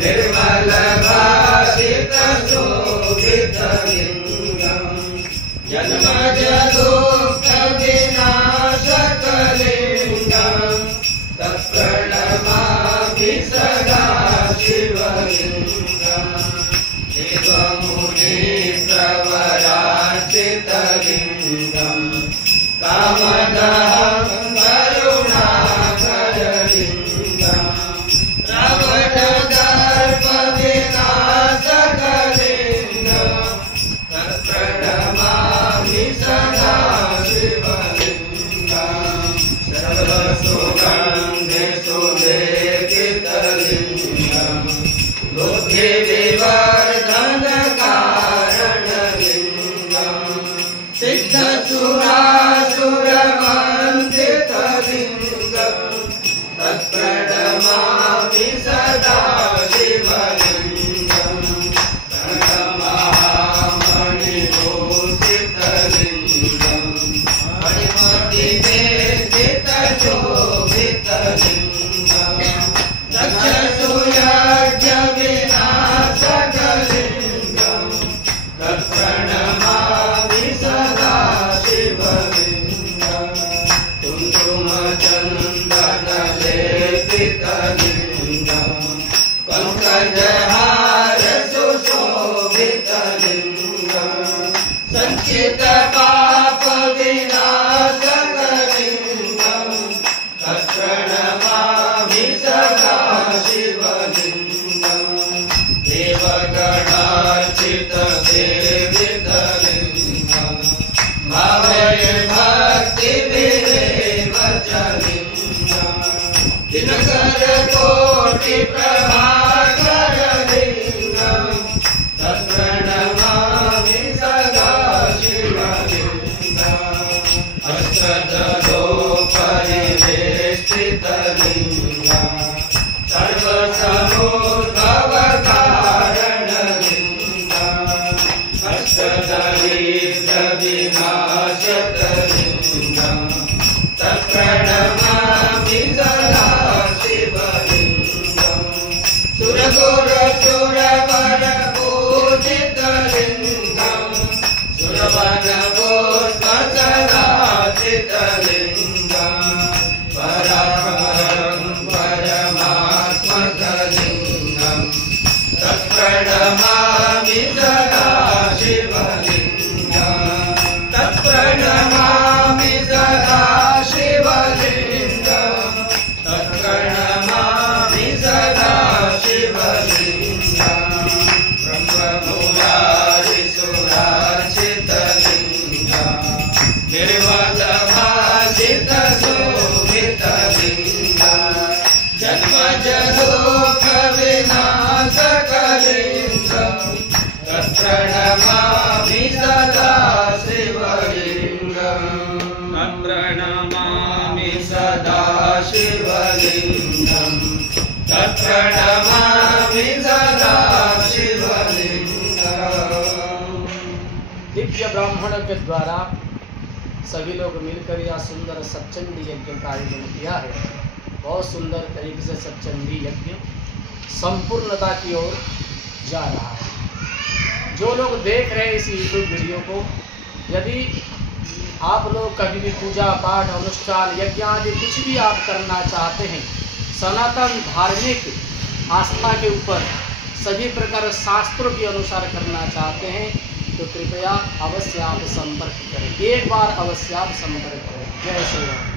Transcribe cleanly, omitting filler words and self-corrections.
निर्मल भाषित शोभित लिंगम जन्मज दुःख विनाशकलिंगम तत्प्रणमामि सदा शिवलिंगम देवमुनि प्रवरार्चितलिंगम कामदहं करुणाकरलिंगम रावणदर्प विनाशकलिंगम तत्प्रणमामि सदा शिवलिंगम सर्वसुगन्धे सुलेपितलिंगम बुद्धिविवर्धनकारणलिंगम सिद्धसुरासुरवन्दितलिंगम तत्प्रणमामि सदा शिवलिंगम कनकमहामणिभूषितलिंगम मणिमतिवेष्टितशोभितलिंगम दक्षसूयज्ञविनाशकलिंगम तत्प्रणमामि सदा शिवलिंगम कुङ्कुमचन्दनलेपितलिंगम पङ्कजहार सुशोभितलिंगम सञ्चितपापविनाशकलिंगम तत्प्रणमामि सदा शिवलिंगम देवगणार्चितसेवितलिंगम भावये भक्तिभिरेव च लिंगम दिनकरकोटिप्रभाकरलिंगम तत्प्रणमामि सदा शिवलिंगम अष्टदलोपरिवेष्टितलिंगम सर्वसमुद्भवकारणलिंगम अष्टदरिद्रविनाशकलिंगम तत्प्रणमामि सदा शिवलिंगम सुरगुरुसुरवरपूजितलिंगम सुरवनपुष्पसदाचितलिंगम परात्मरं परमात्मकलिंगम तत्प्रणमामि सदा शिवलिंगम तत्प्रणमामि सदा शिवलिंगम तत्प्रणमामि सदा शिवलिंगम ब्रह्ममुरारिसुरार्चितलिंगम निर्मलभाषित शोभितलिंगम जन्मज दुःख विनाशकलिंगम तत्प्रणमामि सदा शिवलिंगम तत्प्रणमामि सदा शिवलिंगम तत्प्रणमामि सदा शिवलिंगम। दिव्य ब्राह्मण के द्वारा सभी लोग मिलकर यह सुंदर सच्चंडी यज्ञ का आयोजन किया है। बहुत सुंदर तरीके से सच्चंडी यज्ञ संपूर्णता की ओर जा रहा है। जो लोग देख रहे हैं इस यूट्यूब वीडियो को, यदि आप लोग कभी भी पूजा पाठ अनुष्ठान यज्ञ आदि कुछ भी आप करना चाहते हैं, सनातन धार्मिक आस्था के ऊपर सभी प्रकार शास्त्रों के अनुसार करना चाहते हैं, तो कृपया अवश्य आप संपर्क करें। एक बार अवश्य आप संपर्क करें। जय श्री राम।